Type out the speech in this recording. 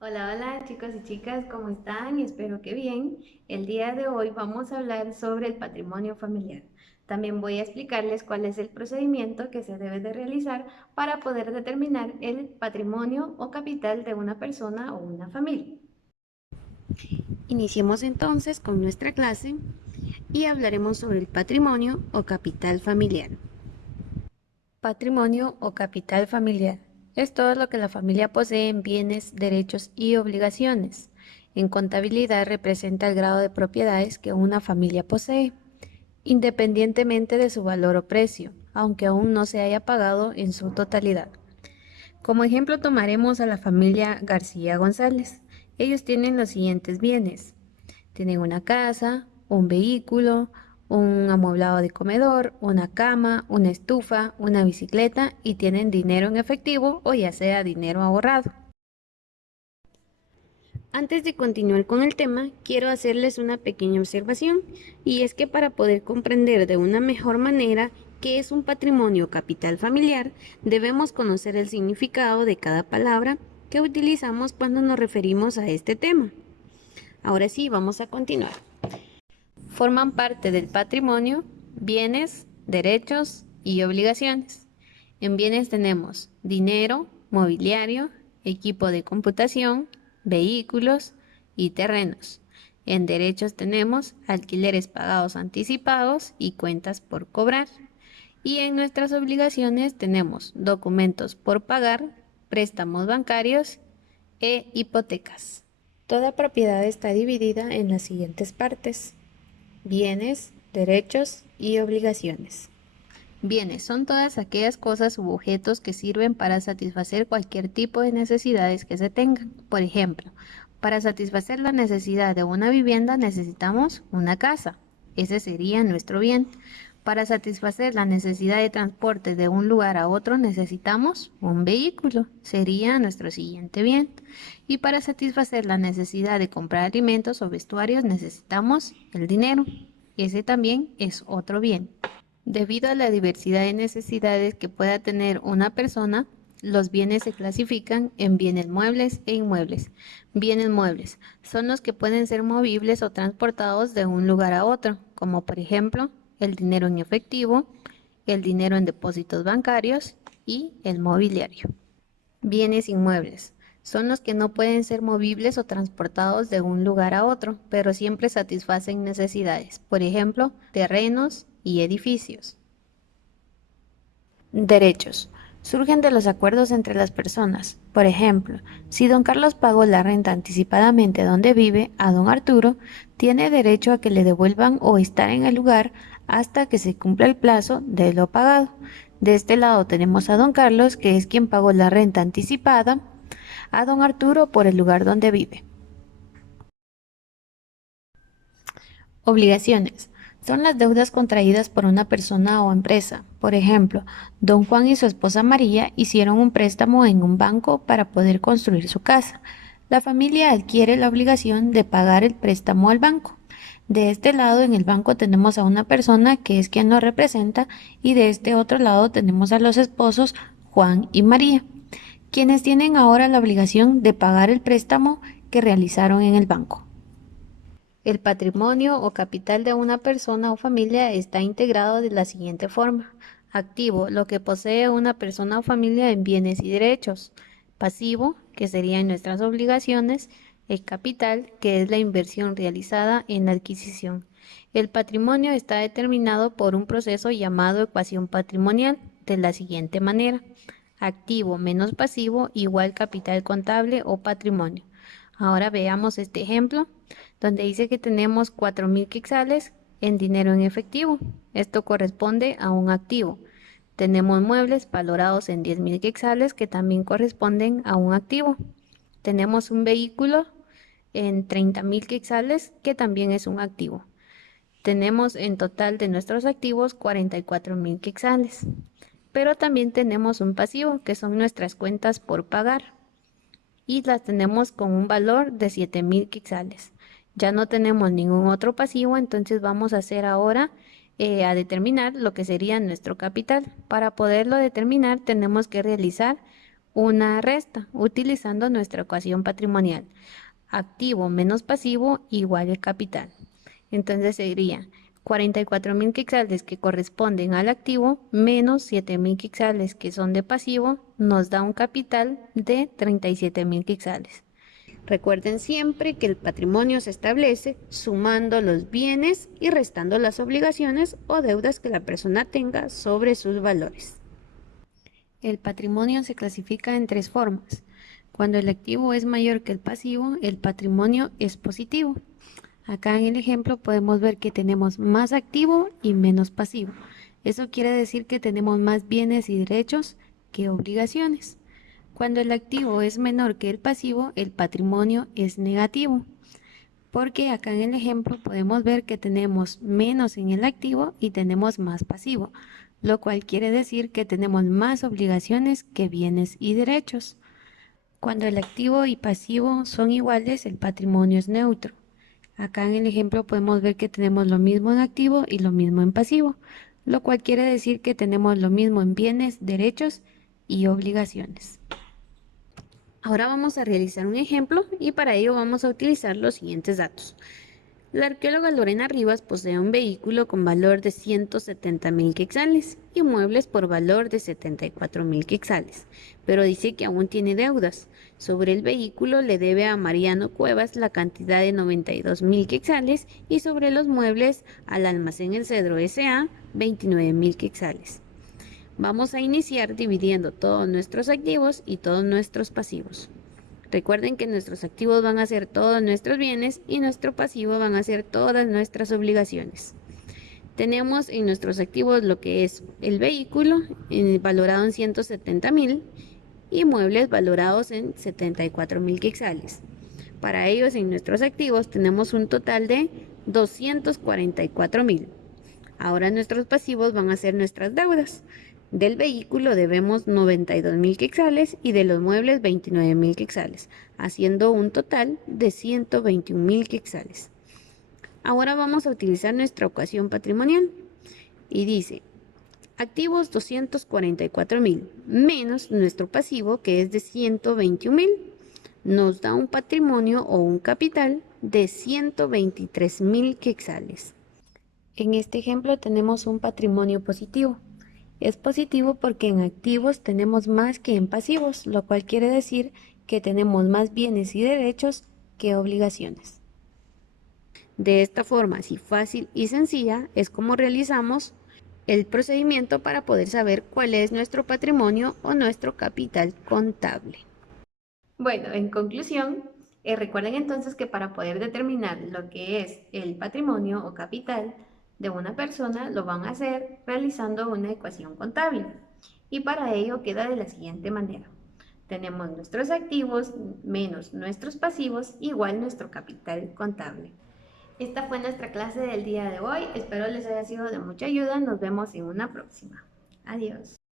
Hola, hola chicos y chicas, ¿cómo están? Espero que bien. El día de hoy vamos a hablar sobre el patrimonio familiar. También voy a explicarles cuál es el procedimiento que se debe de realizar para poder determinar el patrimonio o capital de una persona o una familia. Iniciemos entonces con nuestra clase y hablaremos sobre el patrimonio o capital familiar. Patrimonio o capital familiar es todo lo que la familia posee en bienes, derechos y obligaciones. En contabilidad representa el grado de propiedades que una familia posee, independientemente de su valor o precio, aunque aún no se haya pagado en su totalidad. Como ejemplo tomaremos a la familia García González. Ellos tienen los siguientes bienes. Tienen una casa, un vehículo, un amueblado de comedor, una cama, una estufa, una bicicleta y tienen dinero en efectivo o ya sea dinero ahorrado. Antes de continuar con el tema, quiero hacerles una pequeña observación y es que para poder comprender de una mejor manera qué es un patrimonio capital familiar, debemos conocer el significado de cada palabra que utilizamos cuando nos referimos a este tema. Ahora sí, vamos a continuar. Forman parte del patrimonio bienes, derechos y obligaciones. En bienes tenemos dinero, mobiliario, equipo de computación, vehículos y terrenos. En derechos tenemos alquileres pagados anticipados y cuentas por cobrar. Y en nuestras obligaciones tenemos documentos por pagar, préstamos bancarios e hipotecas. Toda propiedad está dividida en las siguientes partes: bienes, derechos y obligaciones. Bienes son todas aquellas cosas u objetos que sirven para satisfacer cualquier tipo de necesidades que se tengan. Por ejemplo, para satisfacer la necesidad de una vivienda necesitamos una casa. Ese sería nuestro bien. Para satisfacer la necesidad de transporte de un lugar a otro necesitamos un vehículo. Sería nuestro siguiente bien. Y para satisfacer la necesidad de comprar alimentos o vestuarios necesitamos el dinero. Ese también es otro bien. Debido a la diversidad de necesidades que pueda tener una persona, los bienes se clasifican en bienes muebles e inmuebles. Bienes muebles son los que pueden ser movibles o transportados de un lugar a otro, como por ejemplo el dinero en efectivo, el dinero en depósitos bancarios y el mobiliario. Bienes inmuebles son los que no pueden ser movibles o transportados de un lugar a otro, pero siempre satisfacen necesidades, por ejemplo, terrenos y edificios. Derechos. Surgen de los acuerdos entre las personas. Por ejemplo, si don Carlos pagó la renta anticipadamente donde vive, a don Arturo tiene derecho a que le devuelvan o estar en el lugar hasta que se cumpla el plazo de lo pagado. De este lado tenemos a don Carlos, que es quien pagó la renta anticipada a don Arturo por el lugar donde vive. Obligaciones. Son las deudas contraídas por una persona o empresa. Por ejemplo, don Juan y su esposa María hicieron un préstamo en un banco para poder construir su casa. La familia adquiere la obligación de pagar el préstamo al banco. De este lado en el banco tenemos a una persona que es quien nos representa y de este otro lado tenemos a los esposos Juan y María, quienes tienen ahora la obligación de pagar el préstamo que realizaron en el banco. El patrimonio o capital de una persona o familia está integrado de la siguiente forma. Activo, lo que posee una persona o familia en bienes y derechos. Pasivo, que serían nuestras obligaciones. El capital, que es la inversión realizada en la adquisición. El patrimonio está determinado por un proceso llamado ecuación patrimonial, de la siguiente manera: activo menos pasivo igual capital contable o patrimonio. Ahora veamos este ejemplo, donde dice que tenemos 4.000 quetzales en dinero en efectivo. Esto corresponde a un activo. Tenemos muebles valorados en 10.000 quetzales que también corresponden a un activo. Tenemos un vehículo en 30.000 quetzales que también es un activo. Tenemos en total de nuestros activos 44.000 quetzales. Pero también tenemos un pasivo, que son nuestras cuentas por pagar, y las tenemos con un valor de 7.000 quetzales. Ya no tenemos ningún otro pasivo, entonces vamos a hacer ahora a determinar lo que sería nuestro capital. Para poderlo determinar tenemos que realizar una resta utilizando nuestra ecuación patrimonial. Activo menos pasivo igual el capital. Entonces sería 44.000 quetzales que corresponden al activo menos 7.000 quetzales que son de pasivo nos da un capital de 37.000 quetzales. Recuerden siempre que el patrimonio se establece sumando los bienes y restando las obligaciones o deudas que la persona tenga sobre sus valores. El patrimonio se clasifica en tres formas. Cuando el activo es mayor que el pasivo, el patrimonio es positivo. Acá en el ejemplo podemos ver que tenemos más activo y menos pasivo. Eso quiere decir que tenemos más bienes y derechos que obligaciones. Cuando el activo es menor que el pasivo, el patrimonio es negativo. Porque acá en el ejemplo podemos ver que tenemos menos en el activo y tenemos más pasivo, lo cual quiere decir que tenemos más obligaciones que bienes y derechos. Cuando el activo y pasivo son iguales, el patrimonio es neutro. Acá en el ejemplo podemos ver que tenemos lo mismo en activo y lo mismo en pasivo, lo cual quiere decir que tenemos lo mismo en bienes, derechos y obligaciones. Ahora vamos a realizar un ejemplo y para ello vamos a utilizar los siguientes datos. La arqueóloga Lorena Rivas posee un vehículo con valor de 170.000 quetzales y muebles por valor de 74.000 quetzales, pero dice que aún tiene deudas. Sobre el vehículo le debe a Mariano Cuevas la cantidad de 92.000 quetzales y sobre los muebles al Almacén El Cedro S.A. 29.000 quetzales. Vamos a iniciar dividiendo todos nuestros activos y todos nuestros pasivos. Recuerden que nuestros activos van a ser todos nuestros bienes y nuestro pasivo van a ser todas nuestras obligaciones. Tenemos en nuestros activos lo que es el vehículo valorado en 170.000 y muebles valorados en 74.000 quetzales. Para ellos en nuestros activos tenemos un total de 244.000. Ahora nuestros pasivos van a ser nuestras deudas. Del vehículo debemos 92.000 quetzales y de los muebles 29.000 quetzales, haciendo un total de 121.000 quetzales. Ahora vamos a utilizar nuestra ecuación patrimonial y dice activos 244.000 menos nuestro pasivo que es de 121.000 nos da un patrimonio o un capital de 123.000 quetzales. En este ejemplo tenemos un patrimonio positivo. Es positivo porque en activos tenemos más que en pasivos, lo cual quiere decir que tenemos más bienes y derechos que obligaciones. De esta forma, así fácil y sencilla, es como realizamos el procedimiento para poder saber cuál es nuestro patrimonio o nuestro capital contable. Bueno, en conclusión, recuerden entonces que para poder determinar lo que es el patrimonio o capital de una persona, lo van a hacer realizando una ecuación contable. Y para ello queda de la siguiente manera. Tenemos nuestros activos menos nuestros pasivos igual nuestro capital contable. Esta fue nuestra clase del día de hoy. Espero les haya sido de mucha ayuda. Nos vemos en una próxima. Adiós.